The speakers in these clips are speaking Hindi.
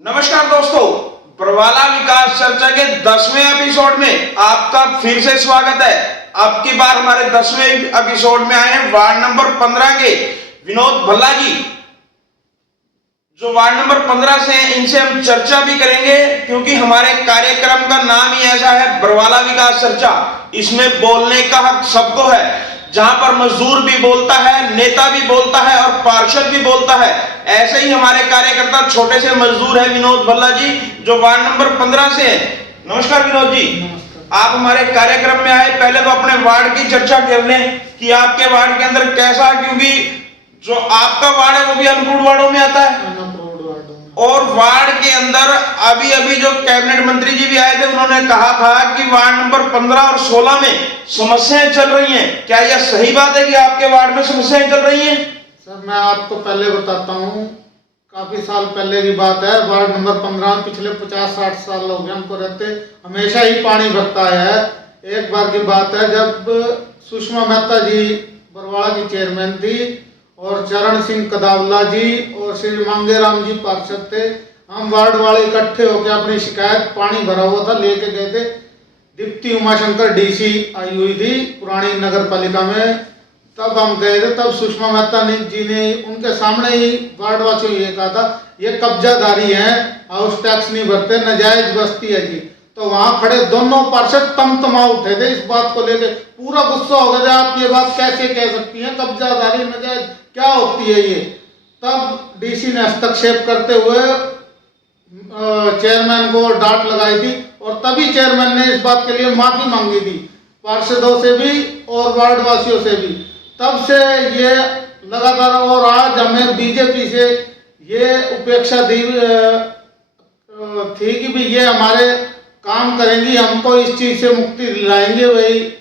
नमस्कार दोस्तों, बरवाला विकास चर्चा के 10वें एपिसोड में आपका फिर से स्वागत है। अब की बार हमारे 10वें एपिसोड में आए हैं वार्ड नंबर 15 के विनोद भल्ला जी, जो वार्ड नंबर 15 से हैं। इनसे हम चर्चा भी करेंगे क्योंकि हमारे कार्यक्रम का नाम ही ऐसा है, बरवाला विकास चर्चा। इसमें बोलने का हक सबको है, जहां पर मजदूर भी बोलता है, नेता भी बोलता है और पार्षद भी बोलता है। ऐसे ही हमारे कार्यकर्ता छोटे से मजदूर है विनोद भल्ला जी, जो वार्ड नंबर 15 से हैं। नमस्कार विनोद जी, आप हमारे कार्यक्रम में आए। पहले तो अपने वार्ड की चर्चा कर लें कि आपके वार्ड के अंदर कैसा, क्योंकि जो आपका वार्ड है वो भी अनपूर्ण वार्डों में आता है और वार्ड के अंदर अभी अभी जो कैबिनेट मंत्री जी भी आए थे, उन्होंने कहा था कि वार्ड नंबर 15 और 16 में समस्याएं चल रही हैं। क्या यह सही बात है कि आपके वार्ड में समस्याएं चल रही हैं? सर, मैं आपको पहले बताता हूँ, काफी साल पहले की बात है। वार्ड नंबर 15 में पिछले 50-60 साल हो गए हमको रहते, हमेशा ही पानी भरता है। एक बार की बात है जब सुषमा मेहता जी बरवाड़ा की चेयरमैन थी और चरण सिंह कदावला जी और श्री मांगेराम जी पार्षद थे। हम वार्ड वाले इकट्ठे होकर अपनी शिकायत, पानी भरा हुआ था, लेके गए थे। डिप्टी उमाशंकर डीसी आई हुई थी पुरानी नगर पालिका में, तब हम गए थे। तब सुषमा मेहता जी ने उनके सामने ही वार्ड वासियों ये कहा था, ये कब्जाधारी हैं, हाउस टैक्स नहीं भरते, नाजायज बस्ती है जी। तो वहां खड़े दोनों पार्षद तमतमा उठे थे इस बात को लेकर, पूरा गुस्सा हो गया, आप ये बात कैसे कह सकती हैं, कब्जाधारी नाजायज क्या होती है ये। तब डीसी ने हस्तक्षेप करते हुए चेयरमैन को डांट लगाई थी और तभी चेयरमैन ने इस बात के लिए माफी मांगी थी, पार्षदों से भी और वार्ड वासियों से भी। तब से ये लगातार, और आज हमें बीजेपी से ये उपेक्षा थी कि भी ये हमारे काम करेंगी, हमको इस चीज से मुक्ति दिलाएंगे, भाई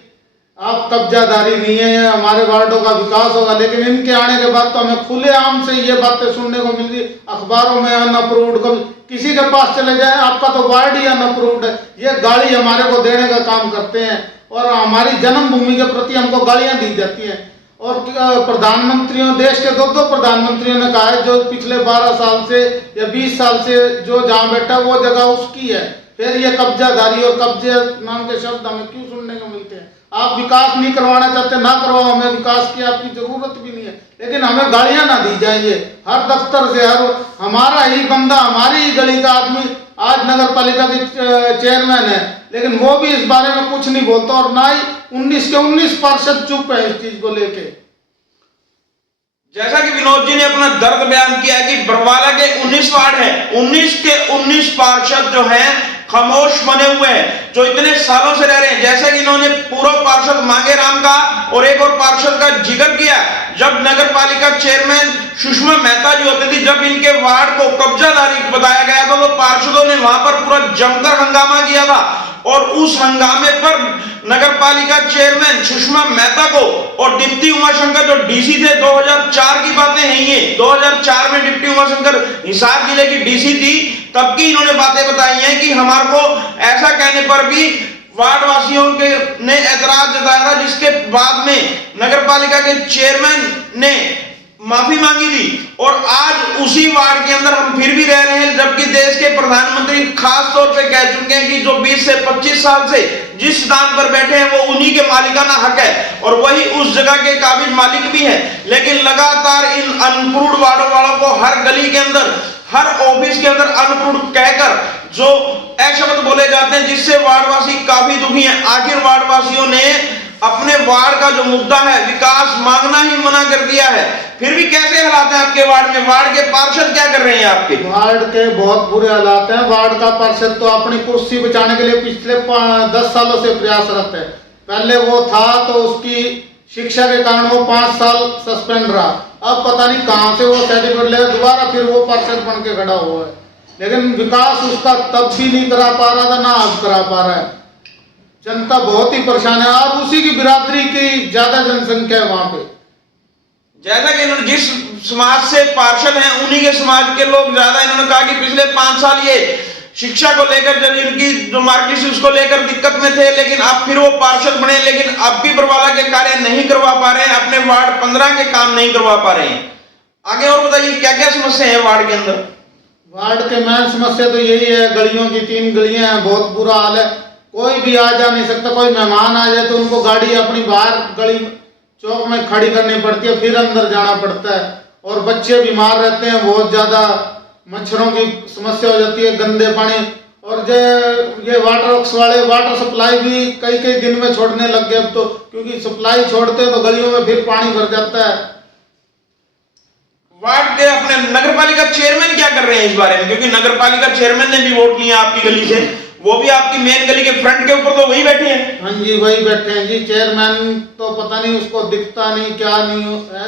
आप कब्जादारी नहीं है, हमारे वार्डों का विकास होगा। लेकिन इनके आने के बाद तो हमें खुलेआम से ये बातें सुनने को मिल रही, अखबारों में अनअप्रूव्ड, किसी के पास चले जाए आपका तो वार्ड ही अनअप्रूव्ड है। ये गाली हमारे को देने का काम करते हैं और हमारी जन्मभूमि के प्रति हमको गालियां दी जाती हैं। और प्रधानमंत्रियों, देश के दो प्रधानमंत्रियों ने कहा है जो पिछले 12 साल से या 20 साल से जो जहाँ बैठा वो जगह उसकी है। फिर ये कब्जाधारी और कब्जे नाम के शब्द हमें क्यों सुनने को मिलते हैं? आप विकास नहीं करवाना चाहते, ना करवाओ, हमें विकास की आपकी जरूरत भी नहीं है, लेकिन हमें गालियां ना दी जाएंगे। हर दफ्तर से हर हमारा ही बंदा, हमारी ही गली का आदमी आज नगर पालिका के चेयरमैन है, लेकिन वो भी इस बारे में कुछ नहीं बोलता और ना ही 19 के 19 पार्षद चुप है इस चीज को लेके। जैसा कि विनोद जी ने अपना दर्द बयान किया कि बरवाला के 19 वार्ड हैं, 19 के 19 पार्षद जो हैं खामोश बने हुए हैं, जो इतने सालों से रह रहे हैं। जैसा कि इन्होंने पूर्व पार्षद मांगेराम का और एक और पार्षद का जिक्र किया, जब नगर पालिका चेयरमैन सुषमा मेहता जी होती थी, जब इनके वार्ड को कब्जाधारी बताया गया था, तो पार्षदों ने वहां पर पूरा जमकर हंगामा किया था और उस हंगामे पर नगर पालिका चेयरमैन सुषमा मेहता को और डिप्टी उमाशंकर जो डीसी थे, 2004 की बातें हैं ये, 2004 में डिप्टी उमाशंकर हिसार जिले की डीसी थी, तब की इन्होंने बातें बताई हैं कि हमारे को ऐसा कहने पर भी वार्ड वासियों के ने एतराज जताया था, जिसके बाद में नगर पालिका के चेयरमैन ने माफी मांगी थी। और आज उसी वार्ड के अंदर हम फिर भी रह रहे हैं, जबकि देश के प्रधानमंत्री खास तौर पे कह चुके हैं कि जो 20 से 25 साल से जिस स्थान पर बैठे हैं वो उन्हीं के मालिकाना हक है और वही उस जगह के काबिज मालिक भी हैं। लेकिन लगातार इन अनअप्रूव्ड वार्डों वालों को हर गली के अंदर, हर ऑफिस के अंदर अनअप्रूव्ड कहकर जो शब्द बोले जाते हैं, जिससे वार्डवासी काफी दुखी हैं। आखिर वार्डवासियों ने अपने वार्ड का जो मुद्दा है विकास मांगना ही मना कर दिया है, फिर भी कैसे हालात हैं आपके वार्ड में? वार्ड के पार्षद क्या कर रहे हैं आपके? वार्ड के बहुत बुरे हालात हैं। वार्ड का पार्षद तो अपनी कुर्सी बचाने के लिए पिछले 10 सालों से प्रयासरत है। पहले वो था तो उसकी शिक्षा के कारण वो 5 साल सस्पेंड रहा, अब पता नहीं कहां से वो सर्टिफिकेट ले दोबारा फिर वो पार्षद बन के खड़ा हुआ है। लेकिन विकास उसका तब भी नहीं करा पा रहा था, ना अब करा पा रहा है। जनता बहुत ही परेशान है और उसी की बिरादरी की ज्यादा जनसंख्या है वहां पे। जैसा कि इन्होंने जिस समाज से पार्षद हैं उन्हीं के समाज के लोग ज्यादा, इन्होंने कहा कि पिछले 5 साल ये शिक्षा को लेकर जब इनकी जो मार्केट से उसको लेकर दिक्कत में थे, लेकिन अब फिर वो पार्षद बने, लेकिन अब भी बरवाला के कार्य नहीं करवा पा रहे हैं, अपने वार्ड 15 के काम नहीं करवा पा रहे हैं। आगे और बताइए क्या क्या समस्या है वार्ड के अंदर? वार्ड के मेन समस्या तो यही है, गलियों की 3 गलियां हैं, बहुत बुरा हाल है। कोई भी आ जा नहीं सकता, कोई मेहमान आ जाए तो उनको गाड़ी अपनी बाहर गली चौक में खड़ी करनी पड़ती है, फिर अंदर जाना पड़ता है। और बच्चे बीमार रहते हैं, बहुत ज़्यादा मच्छरों की समस्या हो जाती है, गंदे पानी। और जो ये वाटर वर्क्स वाले वाटर सप्लाई भी कई कई दिन में छोड़ने लग गए अब तो, क्योंकि सप्लाई छोड़ते हैं तो गलियों में फिर पानी भर जाता है। वार्ड के अपने नगर पालिका चेयरमैन क्या कर रहे हैं इस बारे में, क्योंकि नगर पालिका चेयरमैन ने भी वोट लिया आपकी गली से, वो भी आपकी मेन गली के फ्रंट के ऊपर तो वही बैठे हैं। हाँ जी, वही बैठे हैं जी। चेयरमैन तो पता नहीं उसको दिखता नहीं क्या नहीं है,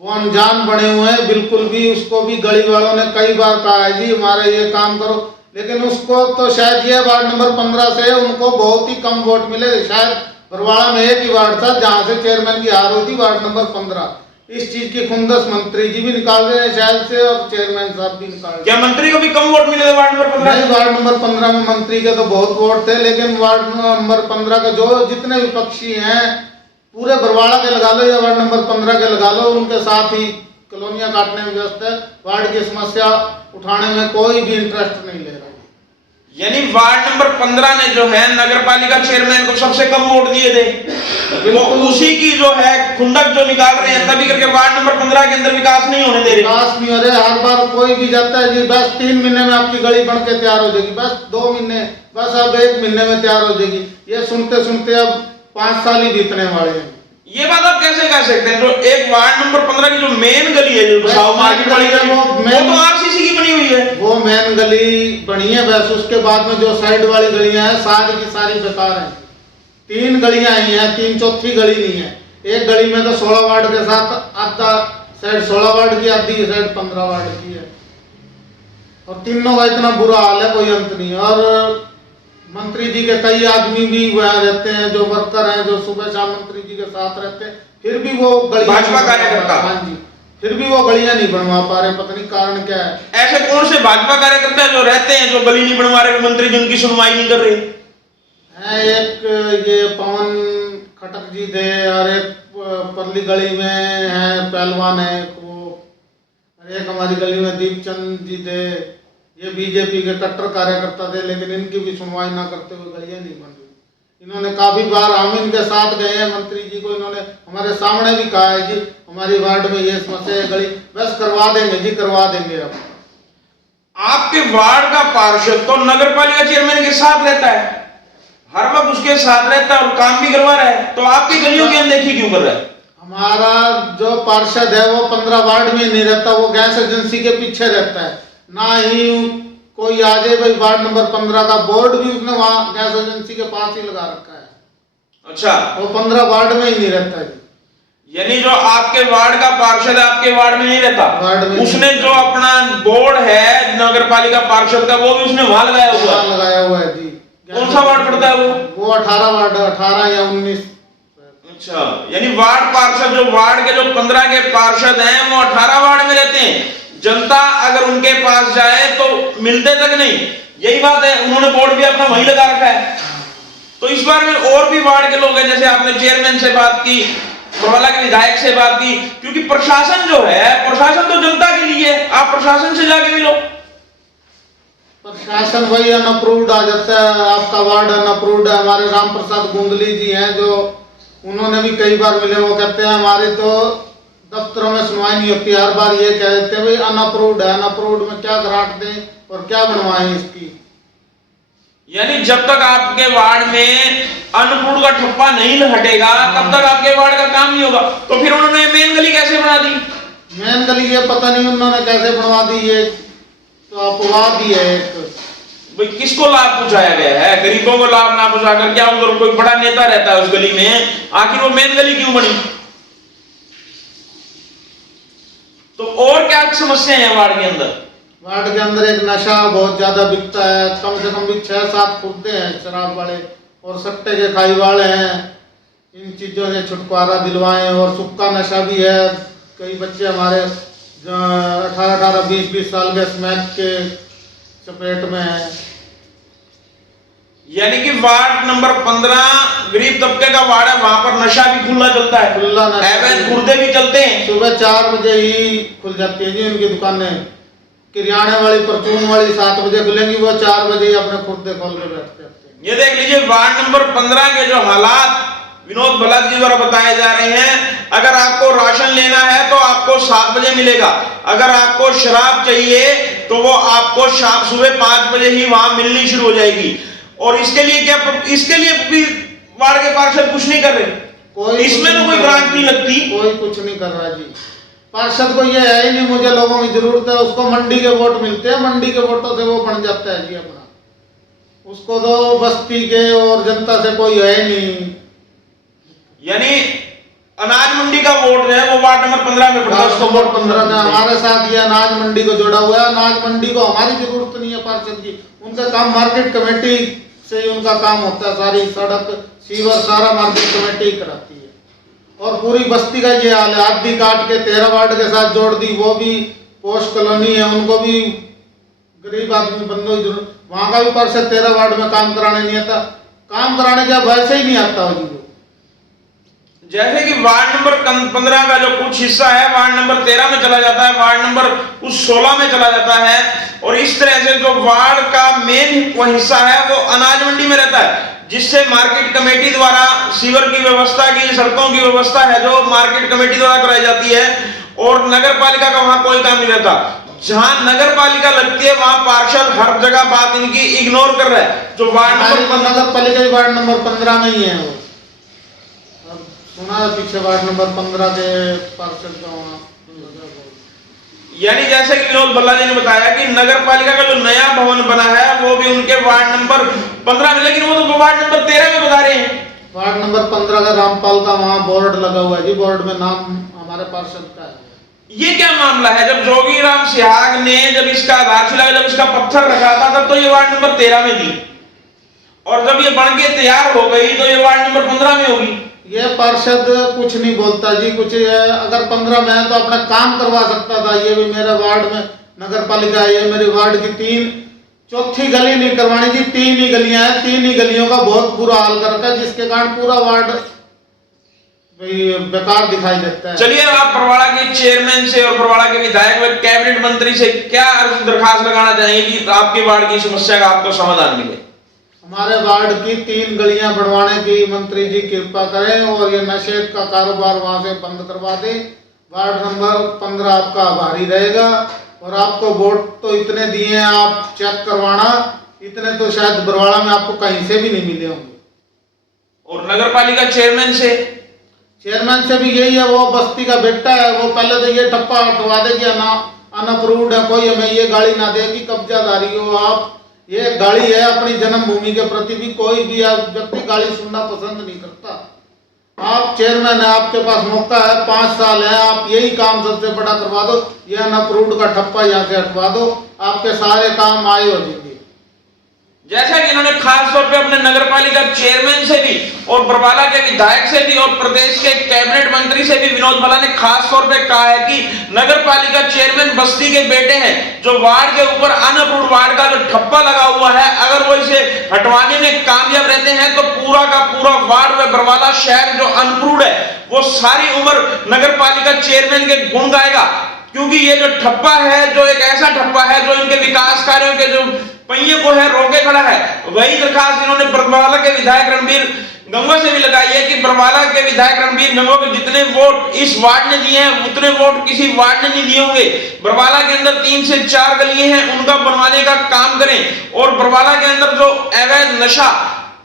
वो अनजान बने हुए हैं बिल्कुल भी। उसको भी गली वालों ने कई बार कहा है जी हमारा ये काम करो, लेकिन उसको तो शायद ये वार्ड नंबर 15 से उनको बहुत ही कम वोट मिले। शायद बरवाड़ा में एक ही वार्ड था जहाँ से चेयरमैन की हार हुई थी, वार्ड नंबर 15। इस चीज की खुंदस मंत्री जी भी निकाल रहे हैं शायद से, और चेयरमैन साहब भी निकाल रहे हैं। क्या मंत्री को भी कम वोट मिले थे वार्ड नंबर 15? नहीं, वार्ड नंबर 15 में मंत्री के तो बहुत वोट थे, लेकिन वार्ड नंबर 15 का जो जितने विपक्षी हैं पूरे बरवाड़ा के लगा लो या वार्ड नंबर 15 के लगा लो, उनके साथ ही कॉलोनियां काटने में व्यस्त है। वार्ड की समस्या उठाने में कोई भी इंटरेस्ट नहीं ले रहा। यानी वार्ड नंबर 15 ने जो है नगर पालिका चेयरमैन को सबसे कम वोट दिए थे, वो उसी की जो है खुंदक जो निकाल रहे हैं, तभी करके वार्ड नंबर 15 के अंदर विकास नहीं होने दे रहे। विकास नहीं हो रहे। हर बार कोई भी जाता है जी, बस 3 महीने में आपकी गली बन के तैयार हो जाएगी, बस 2 महीने, बस अब 1 महीने में तैयार हो जाएगी। ये सुनते सुनते अब 5 साल ही बीतने वाले हैं। ये बात आप कैसे कह सकते हैं? जो एक वार्ड नंबर 15 की जो मेन गली है, जो बसाव मार्केट वाली गली, वो तो आरसीसी की बनी हुई है। वो मेन गली बनी है, बस उसके बाद में जो साइड वाली गलियां हैं सारी की सारी बेकार हैं। 3 गलियां ही हैं, 3 चौथी गली नहीं है। एक गली में तो 16 वार्ड के साथ आधा साइड 16 वार्ड की, आधी साइड 15 वार्ड की है, और तीनों का इतना बुरा हाल है, कोई अंत नहीं है। और मंत्री जी के कई आदमी भी वहाँ रहते हैं, जो वर्कर हैं, जो सुबह शाम मंत्री जी के साथ रहते हैं, फिर भी वो गलियां, भाजपा कार्यकर्ता, हाँ जी, फिर भी वो गलियां नहीं बनवा पा रहे, पता नहीं कारण क्या है। ऐसे कौन से भाजपा कार्यकर्ता जो रहते हैं जो गली नहीं बनवा रहे, मंत्री जी उनकी सुनवाई नहीं कर रहे हैं? एक ये पवन खटक जी थे, और एक परली गली में है पहलवान है वो, और एक हमारी गली में दीपचंद जी थे, ये बीजेपी के कट्टर कार्यकर्ता थे, लेकिन इनकी भी सुनवाई ना करते हुए गलियां नहीं बन रही। इन्होंने काफी बार हम इनके साथ गए हैं, मंत्री जी को इन्होंने हमारे सामने भी कहा है जी हमारी वार्ड में ये समस्या है, गली बस करवा देंगे जी, करवा देंगे। अब आपके वार्ड का पार्षद तो नगर पालिका चेयरमैन के साथ रहता है, हर वक्त उसके साथ रहता है और काम भी करवा रहा है, तो आपकी गलियों की अनदेखी क्यों कर रहा है? हमारा जो पार्षद है वो 15 वार्ड में नहीं रहता, वो गैस एजेंसी के पीछे रहता है। ना ही कोई आ जाए भाई, वार्ड नंबर 15 का बोर्ड भी उसने वहाँ गैस एजेंसी के पास ही लगा रखा है। अच्छा, वो 15 वार्ड में ही नहीं रहता है। यानी जो आपके वार्ड का पार्षद है आपके वार्ड में नहीं रहता, वार्ड में उसने जो अपना बोर्ड है नगर पालिका पार्षद का वो भी उसने वहां लगाया हुआ है जी। कौन सा वार्ड पड़ता है वो 18 वार्ड, 18 या 19। अच्छा, यानी वार्ड पार्षद जो वार्ड के जो 15 के पार्षद हैं वो 18 वार्ड में रहते हैं। जनता अगर उनके पास जाए तो मिलते तक नहीं, यही बात है। उन्होंने बोर्ड भी अपना वहीं लगा रखा है। तो इस बार में और भी वार्ड के लोग हैं, जैसे आपने चेयरमैन से बात की, बरवाला के विधायक से बात की, क्योंकि प्रशासन जो है, प्रशासन तो जनता के लिए, आप प्रशासन से जाके मिलो। प्रशासन वही अनअप्रूव्ड आ जाता है, आपका वार्ड अनअप्रूव्ड है। हमारे राम प्रसाद गुंदली जी हैं, जो उन्होंने भी कई बार मिले, वो कहते हैं हमारी तो दफ्तरों में सुनवाई नहीं होती। हर बार ये कह देते हैं भाई अनअप्रूव्ड है, अनअप्रूव्ड में क्या ग्रांट दें और क्या बनवाएं इसकी। यानी जब तक आपके वार्ड में अनअप्रूव्ड का ठप्पा नहीं हटेगा तब तक आपके वार्ड का काम नहीं होगा। तो फिर उन्होंने मेन गली कैसे बना दी? मेन गली ये पता नहीं उन्होंने कैसे बनवा दी, ये तो अपवाद ही है एक। भाई किसको लाभ पहुंचाया गया है? गरीबों को लाभ ना पहुंचा कर क्या उधर कोई बड़ा नेता रहता है उस गली में, आखिर वो मेन गली क्यों बनी? तो और क्या समस्या है वार्ड के अंदर? वार्ड के अंदर एक नशा बहुत ज्यादा बिकता है, कम से कम भी 6-7 खुर्दे हैं शराब वाले और सट्टे के खाई वाले हैं। इन चीजों से छुटकारा दिलवाएं। और सुक्का नशा भी है, कई बच्चे हमारे 18-18, 20-20 साल के स्मैक के चपेट में है। यानी कि वार्ड नंबर 15 गरीब तबके का वार्ड है, वहां पर नशा भी खुला चलता है, खुला नशा, अवैध गुर्दे भी चलते हैं। सुबह 4 बजे ही खुल जाती है जी उनकी दुकानें। किराने वाली परचून वाली 7 बजे खुलेंगी, वो 4 बजे ही अपने खुर्दे खोल के बैठते हैं। ये देख लीजिए वार्ड नंबर 15 के जो हालात विनोद भल्ला जी द्वारा बताए जा रहे हैं। अगर आपको राशन लेना है तो आपको 7 बजे मिलेगा, अगर आपको शराब चाहिए तो वो आपको शाम सुबह 5 बजे ही वहां मिलनी शुरू हो जाएगी। और इसके लिए क्या, इसके लिए भी वार्ड के पार्षद कुछ नहीं कर रहे, इसमें तो कोई ग्रांट नहीं लगती, कोई कुछ नहीं कर रहा जी। पार्षद को ये है ही नहीं मुझे लोगों की जरूरत है, उसको मंडी के वोट मिलते हैं, मंडी के वोटों से वो बन जाता है जी अपना, उसको तो बस्ती के और जनता से कोई है नहीं। यानी अनाज मंडी का वोट जो है वो वार्ड नंबर 15 में पड़ता है, उसको वोट 15 में हमारे साथ ये अनाज मंडी को जोड़ा हुआ है। अनाज मंडी को हमारी जरूरत नहीं है पार्षद की, उनका काम मार्केट कमेटी से ही उनका काम होता है, सारी सड़क सीवर सारा मार्केट कमेटी ही कराती है। और पूरी बस्ती का ये हाल है, आधी काट के 13 वार्ड के साथ जोड़ दी, वो भी पोस्ट कॉलोनी है, उनको भी गरीब आदमी बंदो की जरूरत, वहां का भी पार्षद 13 वार्ड में काम कराने नहीं आता, काम कराने का वैसे ही नहीं आता हो जी। जैसे कि वार्ड नंबर 15 का जो कुछ हिस्सा है वार्ड नंबर 13 में चला जाता है, वार्ड नंबर कुछ 16 में चला जाता है, और इस तरह से जो वार्ड का मेन हिस्सा है वो अनाज मंडी में रहता है, जिससे मार्केट कमेटी द्वारा सीवर की व्यवस्था की, सड़कों की व्यवस्था है जो मार्केट कमेटी द्वारा कराई जाती है, और नगर पालिका का वहां कोई काम नहीं रहता। जहां नगर पालिका लगती है वहां पार्षद हर जगह बात इनकी इग्नोर कर रहा है। जो वार्ड नंबर नगर पालिका वार्ड नंबर 15 में ही है, वो सुना है पीछे वार्ड नंबर 15 के पार्षद का वहां। यानी जैसे कि विनोद भल्ला जी ने बताया कि नगर पालिका का जो नया भवन बना है वो भी उनके वार्ड नंबर 15 में, लेकिन वो तो वार्ड नंबर 13 में बता रहे हैं। वार्ड नंबर 15 का रामपाल का वहां बोर्ड लगा हुआ है जी, बोर्ड में नाम हमारे पार्षद का है। ये क्या मामला है? जब जोगीराम सिहाग ने जब इसका आधारशिला, जब इसका पत्थर रखा था तब तो ये वार्ड नंबर 13 में थी, और जब ये बन के तैयार हो गई तो ये वार्ड नंबर 15 में होगी। ये पार्षद कुछ नहीं बोलता जी, कुछ अगर 15 में है तो अपना काम करवा सकता था। ये भी मेरे वार्ड में नगर पालिका है, ये मेरी वार्ड की 4थी गली नहीं करवानी थी, 3 ही गलियां हैं, 3 ही गलियों का बहुत बुरा हाल कर रखा है, जिसके कारण पूरा वार्ड बेकार दिखाई देता है। चलिए आप बरवाड़ा के चेयरमैन से और बरवाड़ा के विधायक व कैबिनेट मंत्री से क्या दरखास्त लगाना चाहेंगे कि आपके वार्ड की समस्या का आपको समाधान मिले? हमारे वार्ड की 3 गलियां बनवाने की मंत्री जी कृपा करें, और ये नशे का कारोबार वहां से बंद करवा दें। वार्ड नंबर 15 आपका आभारी रहेगा, और आपको वोट तो इतने दिए हैं, आप चेक करवाना, इतने तो शायद बरवाड़ा में आपको कहीं से भी नहीं मिले होंगे। और नगर पालिका चेयरमैन से भी यही है, वो बस्ती का बेटा है, वो पहले तो ये ठप्पा हटवा दे कि अनअप्रूव्ड है, कोई हमें ये गाड़ी ना दे कि कब्जादारी हो आप। ये गाड़ी है अपनी जन्मभूमि के प्रति भी, कोई भी व्यक्ति गाड़ी सुनना पसंद नहीं करता। आप चेयरमैन है, आपके पास मौका है, 5 साल है, आप यही काम सबसे बड़ा करवा दो, ये अनअप्रूव्ड का ठप्पा यहाँ से हटवा दो, आपके सारे काम आए हो जाएंगे। जैसा कि इन्होंने खास तौर पे अपने नगर पालिका चेयरमैन से भी और बरवाला के विधायक से भी और प्रदेश के कैबिनेट मंत्री से भी विनोद भल्ला ने खास तौर पे कहा है कि नगर पालिका चेयरमैन बस्ती के बेटे हैं, जो वार्ड के ऊपर अनअप्रूव्ड वार्ड का जो ठप्पा लगा हुआ है, अगर वो इसे हटवाने में कामयाब रहते हैं तो पूरा का पूरा वार्ड व बरवाला शहर जो अनअप्रूव्ड है वो सारी उम्र नगर पालिका चेयरमैन के गुण गाएगा, क्योंकि ये जो ठप्पा है जो एक ऐसा ठप्पा है जो इनके विकास कार्यों के जो पहिए को है रोके खड़ा है। वही दरखास्त इन्होंने बरवाला के विधायक रणबीर गंगवा से भी लगाई है कि बरवाला के विधायक रणबीर गंगवा के जितने वोट इस वार्ड ने दिए हैं उतने वोट किसी वार्ड ने नहीं दिए होंगे। बरवाला के अंदर 3 से 4 गलियां हैं, उनका बनवाने का काम करें, और बरवाला के अंदर जो अवैध नशा,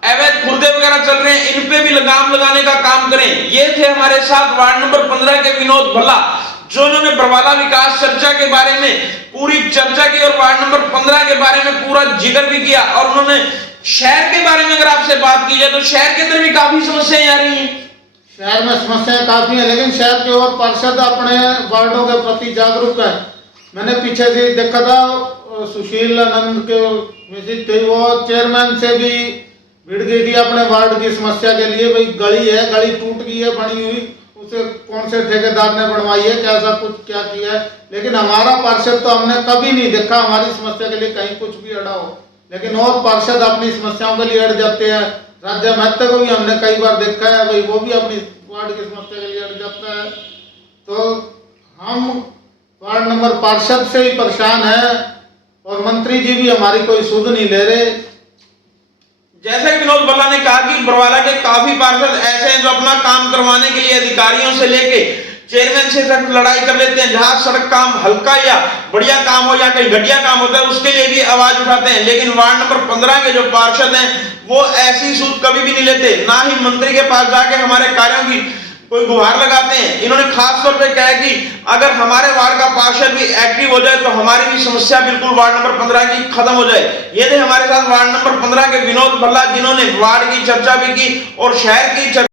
अवैध खुर्दे वगैरह चल रहे हैं, इन पे भी लगाम लगाने का काम करें। ये थे हमारे साथ वार्ड नंबर 15 के विनोद भल्ला, जो उन्होंने बरवाला विकास चर्चा के बारे में पूरी चर्चा की और वार्ड नंबर 15 के बारे में पूरा जिक्र भी किया, और उन्होंने शहर के बारे में अगर आपसे बात की जाए तो शहर के अंदर भी काफी समस्याएं आ रही हैं। शहर में समस्याएं काफी है, लेकिन शहर के और पार्षद अपने वार्डों के प्रति जागरूक है। मैंने पीछे से देखा था सुशील आनंद के विजिट थी, वो चेयरमैन से भी भिड़ गई थी अपने वार्ड की समस्या के लिए। भाई गली है, गली टूट गई है बनी हुई, उसे कौन से ठेकेदार ने बनवाई है, कैसा कुछ क्या किया है, लेकिन हमारा पार्षद तो हमने कभी नहीं देखा हमारी समस्या के लिए कहीं कुछ भी अड़ा हो। लेकिन और पार्षद अपनी समस्याओं के लिए अड़ जाते हैं। राज्य महत्व को भी हमने कई बार देखा है, भाई वो भी अपनी वार्ड की समस्या के लिए अड़ जाता है। तो हम वार्ड नंबर पार्षद से ही परेशान है और मंत्री जी भी हमारी कोई सुध नहीं ले रहे। जैसे कि विनोद भल्ला ने कहा कि बरवाला के काफी पार्षद ऐसे हैं जो अपना काम करवाने के लिए अधिकारियों से लेके चेयरमैन से तक लड़ाई कर लेते हैं। जहां सड़क काम हल्का या बढ़िया काम हो या कहीं घटिया काम होता है उसके लिए भी आवाज उठाते हैं, लेकिन वार्ड नंबर 15 के जो पार्षद हैं वो ऐसी सूद कभी भी नहीं लेते, ना ही मंत्री के पास जाके हमारे कार्यों की कोई गुहार लगाते हैं। इन्होंने खास तौर पे कहा है कि अगर हमारे वार्ड का पार्षद भी एक्टिव हो जाए तो हमारी भी समस्या बिल्कुल वार्ड नंबर 15 की खत्म हो जाए। ये थे हमारे साथ वार्ड नंबर 15 के विनोद भल्ला, जिन्होंने वार्ड की चर्चा भी की और शहर की चर्चा